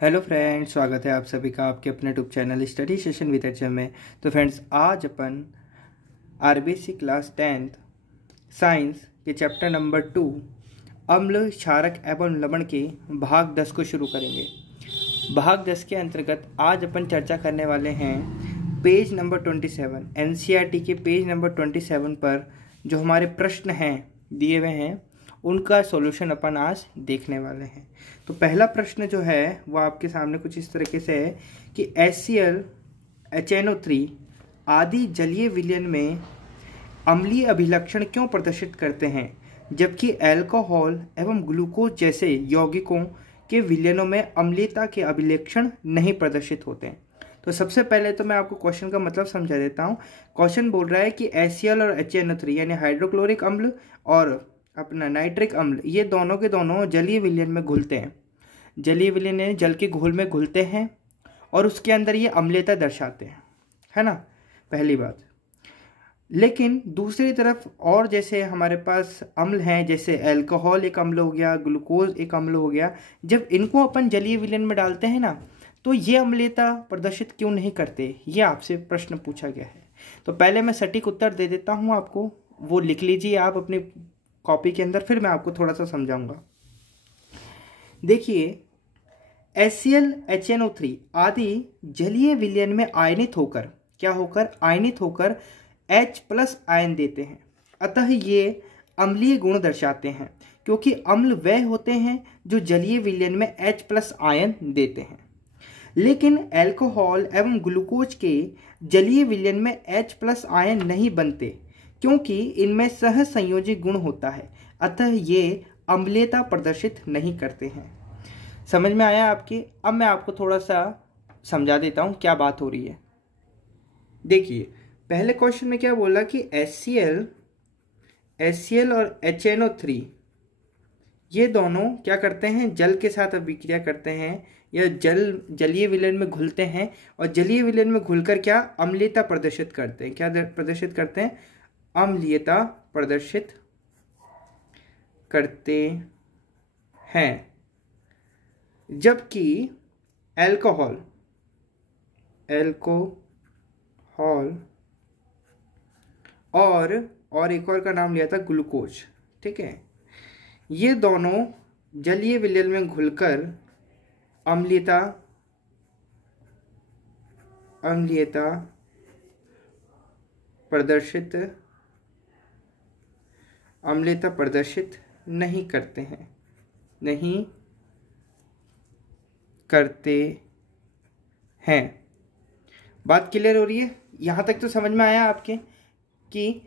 Hello friends, स्वागत है आप सभी का आपके अपने YouTube channel study session with HM में। तो फ्रेंड्स, आज अपन आरबीसी क्लास 10th साइंस के चैप्टर नंबर 2 अम्ल क्षारक एवं लवण के भाग 10 को शुरू करेंगे। भाग 10 के अंतर्गत आज अपन चर्चा करने वाले हैं पेज नंबर 27 एनसीईआरटी के पेज नंबर 27 पर जो हमारे प्रश्न हैं दिए हुए हैं उनका सॉल्यूशन अपन आज देखने वाले हैं। तो पहला प्रश्न जो है वो आपके सामने कुछ इस तरीके से है कि HCl, HNO3 आदि जलीय विलयन में अम्लीय अभिलक्षण क्यों प्रदर्शित करते हैं, जबकि अल्कोहल एवं ग्लूकोज जैसे यौगिकों के विलयनों में अम्लीयता के अभिलक्षण नहीं प्रदर्शित होते हैं। तो सबसे पहले तो मैं आपको क्वेश्चन का मतलब समझा देता हूँ। क्वेश्चन बोल रहा है कि HCl और HNO3 यानी हाइड्रोक्लोरिक अम्ल और अपना नाइट्रिक अम्ल ये दोनों के दोनों जलीय विलयन में घुलते हैं। जलीय विलयन यानी जल के घोल में घुलते हैं और उसके अंदर ये अम्लीयता दर्शाते हैं, है ना, पहली बात। लेकिन दूसरी तरफ और जैसे हमारे पास अम्ल हैं, जैसे अल्कोहल एक अम्ल हो गया, ग्लूकोज एक अम्ल हो गया, जब इनको अपन जलीय विलयन में डालते हैं ना तो ये अम्लीयता प्रदर्शित क्यों नहीं करते, ये आपसे प्रश्न पूछा गया है। तो पहले मैं सटीक उत्तर दे देता हूँ आपको, वो लिख लीजिए आप अपनी कॉपी के अंदर, फिर मैं आपको थोड़ा सा समझाऊंगा। देखिए, HCl, HNO3 आदि जलीय विलयन में आयनित होकर क्या होकर आयनित होकर H+ आयन देते हैं, अतः ये अम्लीय गुण दर्शाते हैं, क्योंकि अम्ल वह होते हैं जो जलीय विलयन में H+ आयन देते हैं। लेकिन अल्कोहल एवं ग्लूकोज के जलीय विलयन में H+ आयन नहीं बनते, क्योंकि इनमें सह संयोजी गुण होता है, अतः ये अम्लीयता प्रदर्शित नहीं करते हैं। समझ में आया आपके? अब मैं आपको थोड़ा सा समझा देता हूँ क्या बात हो रही है। देखिए, पहले क्वेश्चन में क्या बोला कि HCl और HNO3 ये दोनों क्या करते हैं, जल के साथ अभिक्रिया करते हैं या जलीय विलयन में घुलते हैं, और जलीय विलयन में घुलकर क्या अम्लीयता प्रदर्शित करते हैं। क्या प्रदर्शित करते हैं? अम्लीयता प्रदर्शित करते हैं। जबकि अल्कोहल और एक और का नाम लिया था ग्लूकोज, ठीक है, ये दोनों जलीय विलयन में घुलकर अम्लीयता प्रदर्शित नहीं करते हैं। बात क्लियर हो रही है? यहाँ तक तो समझ में आया आपके कि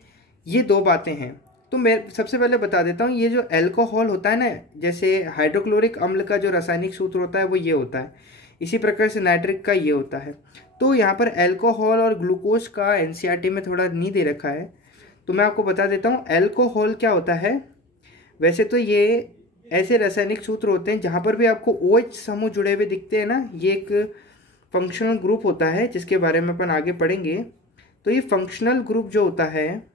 ये दो बातें हैं। तो मैं सबसे पहले बता देता हूँ, ये जो अल्कोहल होता है ना, जैसे हाइड्रोक्लोरिक अम्ल का जो रासायनिक सूत्र होता है वो ये होता है, इसी प्रकार से नाइट्रिक का ये होता है। तो यहाँ पर अल्कोहल और ग्लूकोज का एनसीईआरटी में थोड़ा नहीं दे रखा है, तो मैं आपको बता देता हूँ। अल्कोहल क्या होता है, वैसे तो ये ऐसे रासायनिक सूत्र होते हैं जहाँ पर भी आपको OH समूह जुड़े हुए दिखते हैं ना, ये एक फंक्शनल ग्रुप होता है जिसके बारे में अपन आगे पढ़ेंगे। तो ये फंक्शनल ग्रुप जो होता है,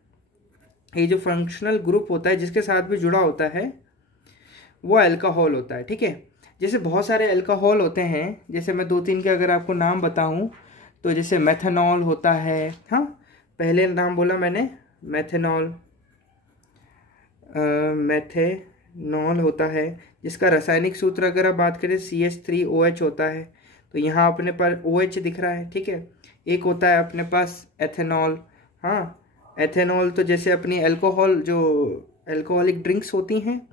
ये जो फंक्शनल ग्रुप होता है जिसके साथ भी जुड़ा होता है वो अल्कोहल होता है, ठीक है। जैसे बहुत सारे अल्कोहल होते हैं, जैसे मैं 2-3 के अगर आपको नाम बताऊं तो जैसे मेथनॉल होता है, हाँ पहले नाम बोला मैंने, मेथनॉल होता है, जिसका रासायनिक सूत्र अगर आप बात करें CH3OH होता है। तो यहाँ अपने पर OH दिख रहा है, ठीक है। एक होता है अपने पास एथेनॉल, हाँ एथेनॉल तो जैसे अपनी अल्कोहल जो अल्कोहलिक ड्रिंक्स होती हैं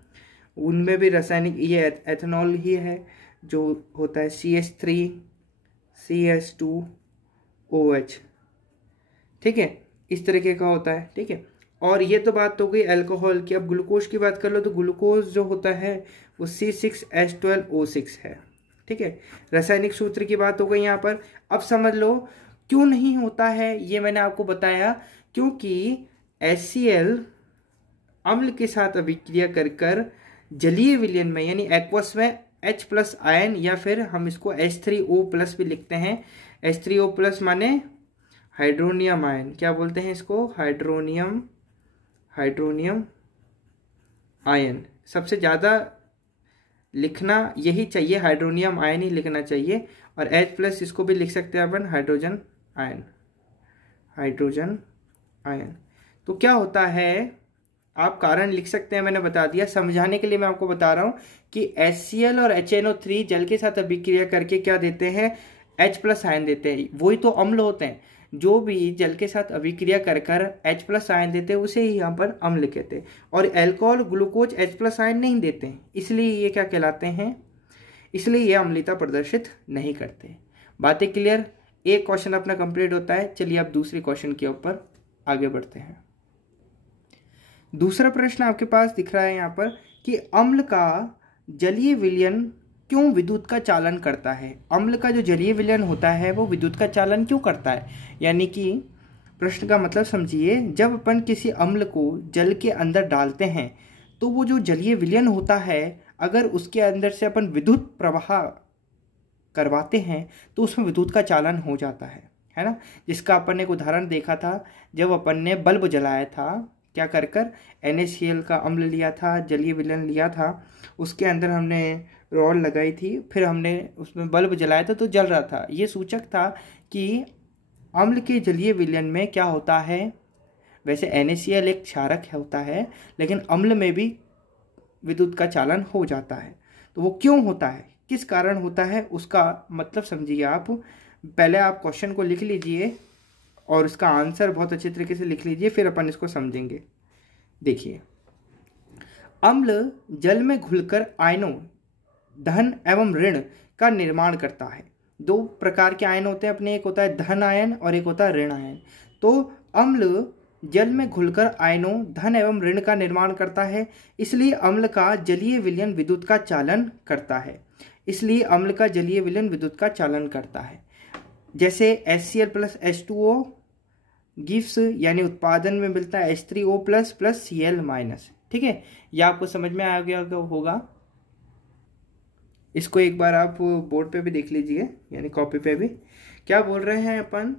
उनमें भी रासायनिक ये एथेनॉल ही है, जो होता है CH3CH2OH, ठीक है, इस तरीके का होता है, ठीक है। और ये तो बात हो गई अल्कोहल की। अब ग्लूकोज की बात कर लो तो ग्लूकोज जो होता है वो C6H12O6 है, ठीक है। रासायनिक सूत्र की बात हो गई यहाँ पर। अब समझ लो क्यों नहीं होता है, ये मैंने आपको बताया, क्योंकि HCl अम्ल के साथ अभिक्रिया कर जलीय विलयन में यानी एक्वस में H+ आयन, या फिर हम इसको H3O+ भी लिखते हैं। H3O+ माने हाइड्रोनियम आयन, क्या बोलते हैं इसको, हाइड्रोनियम आयन सबसे ज़्यादा लिखना यही चाहिए, हाइड्रोनियम आयन ही लिखना चाहिए। और H+ इसको भी लिख सकते हैं अपन हाइड्रोजन आयन, हाइड्रोजन आयन। तो क्या होता है, आप कारण लिख सकते हैं, मैंने बता दिया। समझाने के लिए मैं आपको बता रहा हूं कि HCl और HNO3 जल के साथ अभिक्रिया करके क्या देते हैं, H+ आयन देते हैं। वही तो अम्ल होते हैं, जो भी जल के साथ अभिक्रिया कर कर H+ आयन देते हैं उसे ही यहाँ पर अम्ल कहते हैं। और अल्कोहल, ग्लूकोज H+ आयन नहीं देते हैं, इसलिए ये क्या कहलाते हैं, इसलिए ये अम्लता प्रदर्शित नहीं करते। बातें क्लियर? एक क्वेश्चन अपना कंप्लीट होता है। चलिए अब दूसरे क्वेश्चन के ऊपर आगे बढ़ते हैं। दूसरा प्रश्न आपके पास दिख रहा है यहाँ पर कि अम्ल का जलीय विलयन क्यों विद्युत का चालन करता है। अम्ल का जो जलीय विलयन होता है वो विद्युत का चालन क्यों करता है, यानी कि प्रश्न का मतलब समझिए, जब अपन किसी अम्ल को जल के अंदर डालते हैं तो वो जो जलीय विलयन होता है, अगर उसके अंदर से अपन विद्युत प्रवाह करवाते हैं तो उसमें विद्युत का चालन हो जाता है ना। जिसका अपन ने एक उदाहरण देखा था, जब अपन ने बल्ब जलाया था, क्या कर कर NaCl का अम्ल लिया था, जलीय विलयन लिया था, उसके अंदर हमने रॉड लगाई थी, फिर हमने उसमें बल्ब जलाया था तो जल रहा था। ये सूचक था कि अम्ल के जलीय विलयन में क्या होता है, वैसे NaCl एक क्षारक होता है, लेकिन अम्ल में भी विद्युत का चालन हो जाता है। तो वो क्यों होता है, किस कारण होता है, उसका मतलब समझिए आप। पहले आप क्वेश्चन को लिख लीजिए और उसका आंसर बहुत अच्छे तरीके से लिख लीजिए, फिर अपन इसको समझेंगे। देखिए, अम्ल जल में घुलकर आयनों धन एवं ऋण का निर्माण करता है। दो प्रकार के आयन होते हैं अपने, एक होता है धन आयन और एक होता है ऋण आयन। तो अम्ल जल में घुलकर आयनों धन एवं ऋण का निर्माण करता है, इसलिए अम्ल का जलीय विलयन विद्युत का चालन करता है। इसलिए अम्ल का जलीय विलयन विद्युत का चालन करता है। जैसे HCl + H2O गिव्स, यानी उत्पादन में मिलता है H3O + Cl-। ठीक है, यह आपको समझ में आ गया होगा। इसको एक बार आप बोर्ड पे भी देख लीजिए, यानी कॉपी पे भी। क्या बोल रहे हैं अपन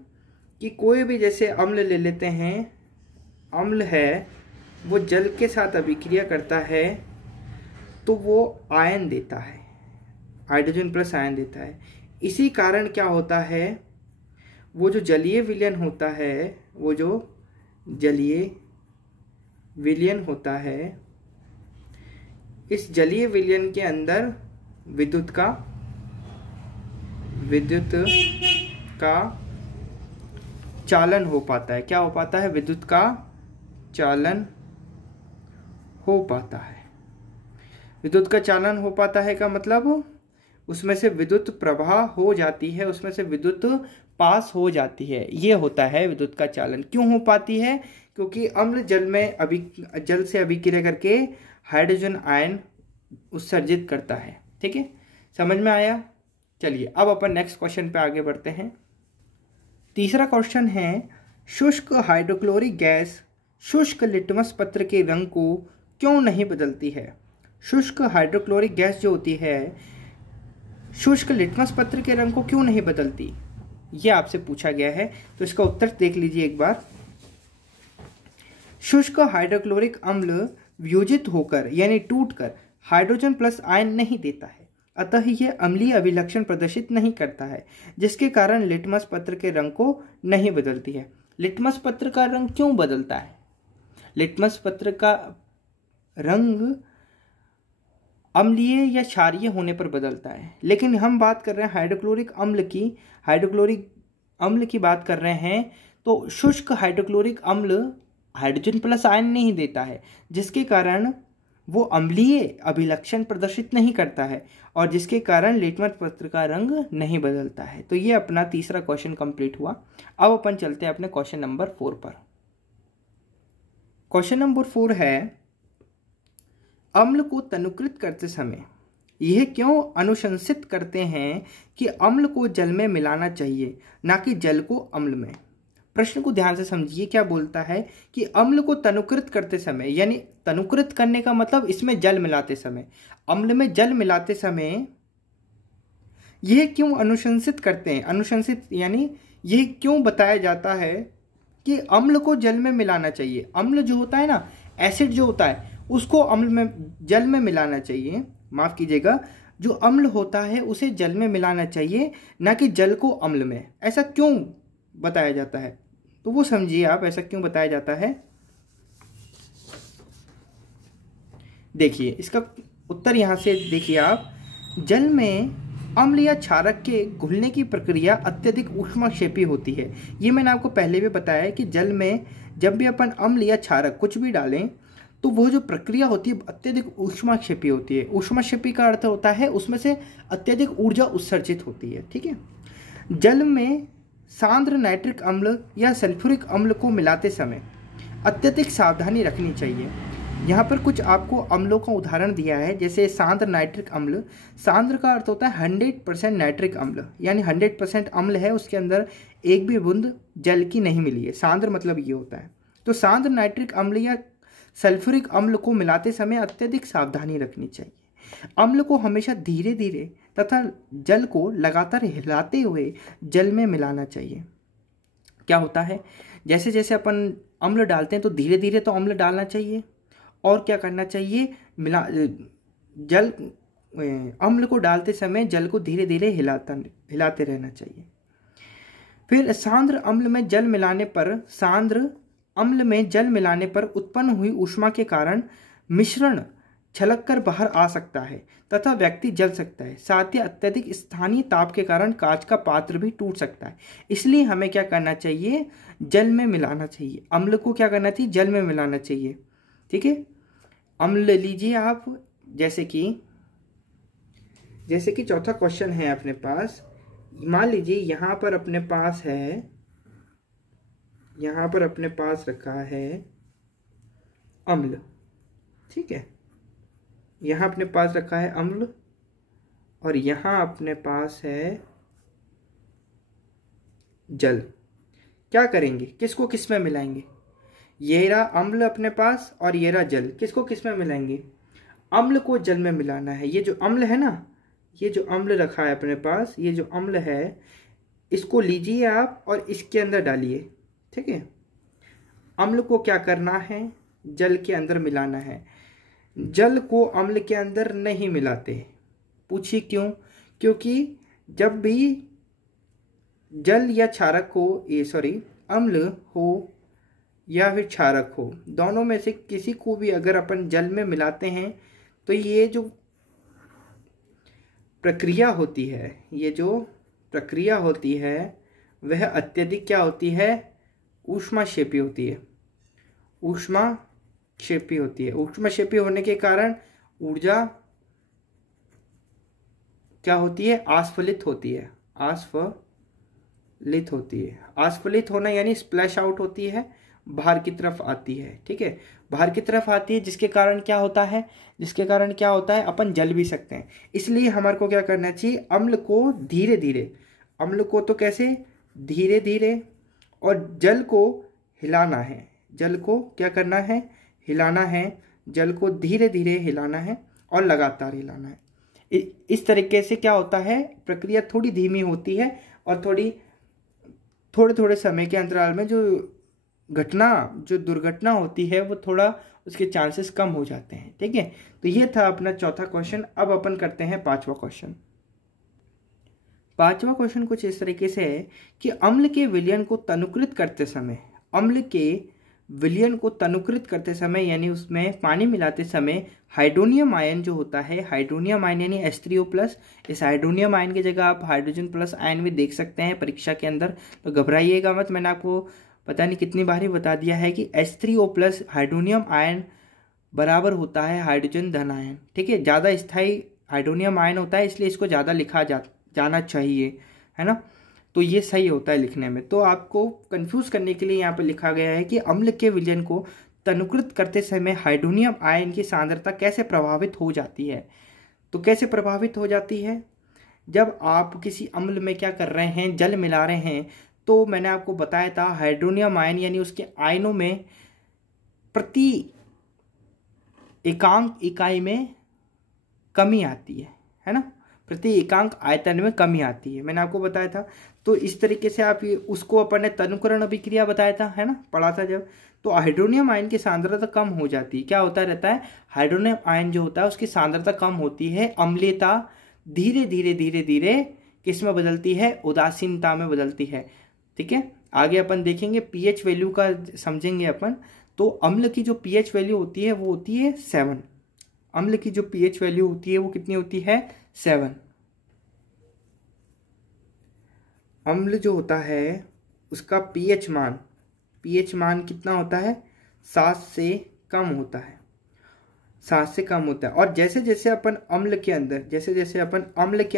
कि कोई भी जैसे अम्ल ले लेते हैं, अम्ल है वो जल के साथ अभिक्रिया करता है तो वो आयन देता है, हाइड्रोजन प्लस आयन देता है। इसी कारण क्या होता है, वो जो जलीय विलयन होता है, वो जो जलीय विलयन होता है, इस जलीय विलयन के अंदर विद्युत का चालन हो पाता है। क्या हो पाता है, विद्युत का चालन हो पाता है। विद्युत का चालन हो पाता है का मतलब उसमें से विद्युत प्रवाह हो जाती है, उसमें से विद्युत पास हो जाती है, ये होता है विद्युत का चालन। क्यों हो पाती है, क्योंकि अम्ल जल से अभिक्रिया करके हाइड्रोजन आयन उत्सर्जित करता है। ठीक है, समझ में आया। चलिए अब अपन नेक्स्ट क्वेश्चन पे आगे बढ़ते हैं। तीसरा क्वेश्चन है, शुष्क हाइड्रोक्लोरिक गैस शुष्क लिटमस पत्र के रंग को क्यों नहीं बदलती है। शुष्क हाइड्रोक्लोरिक गैस जो होती है शुष्क लिटमस पत्र के रंग को क्यों नहीं बदलती, ये आपसे पूछा गया है। तो इसका उत्तर देख लीजिए एक बार। शुष्क हाइड्रोक्लोरिक अम्ल वियोजित होकर यानी टूटकर हाइड्रोजन प्लस आयन नहीं देता है, अतः यह अम्लीय अभिलक्षण प्रदर्शित नहीं करता है, जिसके कारण लिटमस पत्र के रंग को नहीं बदलती है। लिटमस पत्र का रंग क्यों बदलता है, लिटमस पत्र का रंग अम्लीय या क्षारीय होने पर बदलता है, लेकिन हम बात कर रहे हैं हाइड्रोक्लोरिक अम्ल की बात कर रहे हैं। तो शुष्क हाइड्रोक्लोरिक अम्ल हाइड्रोजन प्लस आयन नहीं देता है, जिसके कारण वो अम्लीय अभिलक्षण प्रदर्शित नहीं करता है और जिसके कारण लिटमस पत्र का रंग नहीं बदलता है। तो ये अपना तीसरा क्वेश्चन कंप्लीट हुआ। अब अपन चलते हैं अपने क्वेश्चन नंबर 4 पर। क्वेश्चन नंबर 4 है, अम्ल को तनुकृत करते समय यह क्यों अनुशंसित करते हैं कि अम्ल को जल में मिलाना चाहिए, ना कि जल को अम्ल में। प्रश्न को ध्यान से समझिए, क्या बोलता है कि अम्ल को तनुकृत करते समय, यानी तनुकृत करने का मतलब इसमें जल मिलाते समय, अम्ल में जल मिलाते समय यह क्यों अनुशंसित करते हैं। अनुशंसित यानी यह क्यों बताया जाता है कि अम्ल को जल में मिलाना चाहिए। अम्ल जो होता है ना, एसिड जो होता है, उसको जल में मिलाना चाहिए। माफ़ कीजिएगा, जो अम्ल होता है उसे जल में मिलाना चाहिए, ना कि जल को अम्ल में। ऐसा क्यों बताया जाता है? तो वो समझिए आप, ऐसा क्यों बताया जाता है। देखिए इसका उत्तर यहाँ से देखिए आप, जल में अम्ल या क्षारक के घुलने की प्रक्रिया अत्यधिक ऊष्माक्षेपी होती है। ये मैंने आपको पहले भी बताया है कि जल में जब भी अपन अम्ल या क्षारक कुछ भी डालें तो वो जो प्रक्रिया होती है अत्यधिक ऊष्माक्षेपी होती है। ऊष्माक्षेपी का अर्थ होता है उसमें से अत्यधिक ऊर्जा उत्सर्जित होती है, ठीक है। जल में सांद्र नाइट्रिक अम्ल या सल्फ्यूरिक अम्ल को मिलाते समय अत्यधिक सावधानी रखनी चाहिए। यहाँ पर कुछ आपको अम्लों का उदाहरण दिया है, जैसे सांद्र नाइट्रिक अम्ल। सांद्र का अर्थ होता है 100% नाइट्रिक अम्ल, यानी 100% अम्ल है, उसके अंदर एक भी बूंद जल की नहीं मिली है। सांद्र मतलब ये होता है। तो सांद्र नाइट्रिक अम्ल या सल्फ्यूरिक अम्ल को मिलाते समय अत्यधिक सावधानी रखनी चाहिए। अम्ल को हमेशा धीरे धीरे तथा जल को लगातार हिलाते हुए जल में मिलाना चाहिए। क्या होता है, जैसे जैसे अपन अम्ल डालते हैं तो धीरे धीरे तो अम्ल डालना चाहिए, और क्या करना चाहिए, अम्ल को डालते समय जल को धीरे धीरे हिलाते रहना चाहिए। फिर सांद्र अम्ल में जल मिलाने पर उत्पन्न हुई ऊष्मा के कारण मिश्रण छलककर बाहर आ सकता है तथा व्यक्ति जल सकता है। साथ ही अत्यधिक स्थानीय ताप के कारण कांच का पात्र भी टूट सकता है। इसलिए हमें क्या करना चाहिए, जल में मिलाना चाहिए। अम्ल को क्या करना चाहिए, जल में मिलाना चाहिए, ठीक है। अम्ल लीजिए आप, जैसे कि चौथा क्वेश्चन है अपने पास। मान लीजिए यहाँ पर अपने पास रखा है अम्ल, ठीक है। यहाँ अपने पास रखा है अम्ल और यहाँ अपने पास है जल। क्या करेंगे, किसको किस में मिलाएंगे? ये रहा अम्ल अपने पास और ये रहा जल, किसको किस में मिलाएंगे? अम्ल को जल में मिलाना है। ये जो अम्ल है ना, ये जो अम्ल रखा है अपने पास, ये जो अम्ल है इसको लीजिए आप और इसके अंदर डालिए, ठीक है। अम्ल को क्या करना है, जल के अंदर मिलाना है। जल को अम्ल के अंदर नहीं मिलाते। पूछिए क्यों? क्योंकि जब भी जल या क्षारक हो, अम्ल हो या फिर क्षारक हो, दोनों में से किसी को भी अगर अपन जल में मिलाते हैं तो ये जो प्रक्रिया होती है वह अत्यधिक क्या होती है, ऊष्माक्षेपी होती है। ऊष्माक्षेपी होने के कारण ऊर्जा क्या होती है, आस्फलित होती है। आस्फलित होना यानी स्प्लैश आउट होती है, बाहर की तरफ आती है, ठीक है। बाहर की तरफ आती है जिसके कारण क्या होता है, अपन जल भी सकते हैं। इसलिए हमारे को क्या करना चाहिए, अम्ल को धीरे धीरे, अम्ल को तो कैसे, धीरे धीरे, और जल को हिलाना है। जल को क्या करना है, हिलाना है। जल को धीरे धीरे हिलाना है और लगातार हिलाना है। इस तरीके से क्या होता है, प्रक्रिया थोड़ी धीमी होती है और थोड़े समय के अंतराल में जो दुर्घटना होती है वो थोड़ा उसके चांसेस कम हो जाते हैं, ठीक है। तो ये था अपना चौथा क्वेश्चन। अब अपन करते हैं पांचवा क्वेश्चन। पांचवा क्वेश्चन कुछ इस तरीके से है कि अम्ल के विलयन को तनुकृत करते समय यानी उसमें पानी मिलाते समय हाइड्रोनियम आयन जो होता है, हाइड्रोनियम आयन यानी H3O+, इस हाइड्रोनियम आयन की जगह आप हाइड्रोजन प्लस आयन भी देख सकते हैं परीक्षा के अंदर, तो घबराइएगा मत। मैंने आपको पता नहीं कितनी बार ही बता दिया है कि H3O+ हाइड्रोनियम आयन बराबर होता है हाइड्रोजन धन आयन, ठीक है। ज़्यादा स्थायी हाइड्रोनियम आयन होता है, इसलिए इसको ज़्यादा लिखा जाना चाहिए, है ना। तो ये सही होता है लिखने में। तो आपको कंफ्यूज करने के लिए यहाँ पे लिखा गया है कि अम्ल के विलयन को तनुकृत करते समय हाइड्रोनियम आयन की सांद्रता कैसे प्रभावित हो जाती है। तो कैसे प्रभावित हो जाती है, जब आप किसी अम्ल में क्या कर रहे हैं, जल मिला रहे हैं, तो मैंने आपको बताया था हाइड्रोनियम आयन यानी उसके आयनों में प्रति एकांक इकाई में कमी आती है ना। प्रति एकांक आयतन में कमी आती है, मैंने आपको बताया था। तो इस तरीके से आप ये उसको अपन ने तनुकरण अभिक्रिया बताया था, है ना, पढ़ा था जब। तो हाइड्रोनियम आयन की सांद्रता कम हो जाती है, क्या होता रहता है, हाइड्रोनियम आयन जो होता है उसकी सांद्रता कम होती है, अम्लीयता धीरे धीरे धीरे धीरे किस में बदलती है, उदासीनता में बदलती है। ठीक है, आगे अपन देखेंगे पीएच वैल्यू का समझेंगे अपन। तो अम्ल की जो पीएच वैल्यू होती है वो होती है 7। अम्ल की जो पीएच वैल्यू होती है वो कितनी होती है, 7। अम्ल जो होता है उसका पीएच मान कितना होता है, 7 से कम होता है, 7 से कम होता है। और जैसे जैसे अपन अम्ल के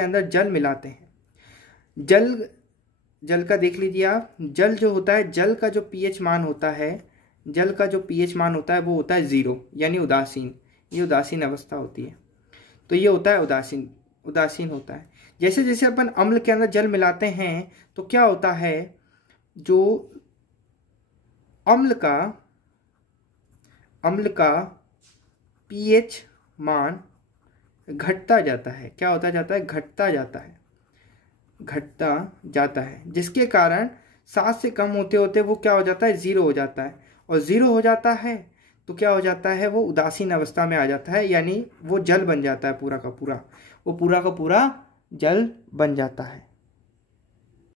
अंदर जल मिलाते हैं, जल का देख लीजिए आप, जल जो होता है, जल का जो पीएच मान होता है वो होता है 0, यानी उदासीन। ये उदासीन अवस्था होती है, तो ये होता है उदासीन होता है। जैसे जैसे अपन अम्ल के अंदर जल मिलाते हैं तो क्या होता है, जो अम्ल का पीएच मान घटता जाता है। क्या होता जाता है, घटता जाता है, जिसके कारण 7 से कम होते होते वो क्या हो जाता है, 0 हो जाता है। और 0 हो जाता है तो क्या हो जाता है, वो उदासीन अवस्था में आ जाता है, यानी वो जल बन जाता है, पूरा का पूरा जल बन जाता है।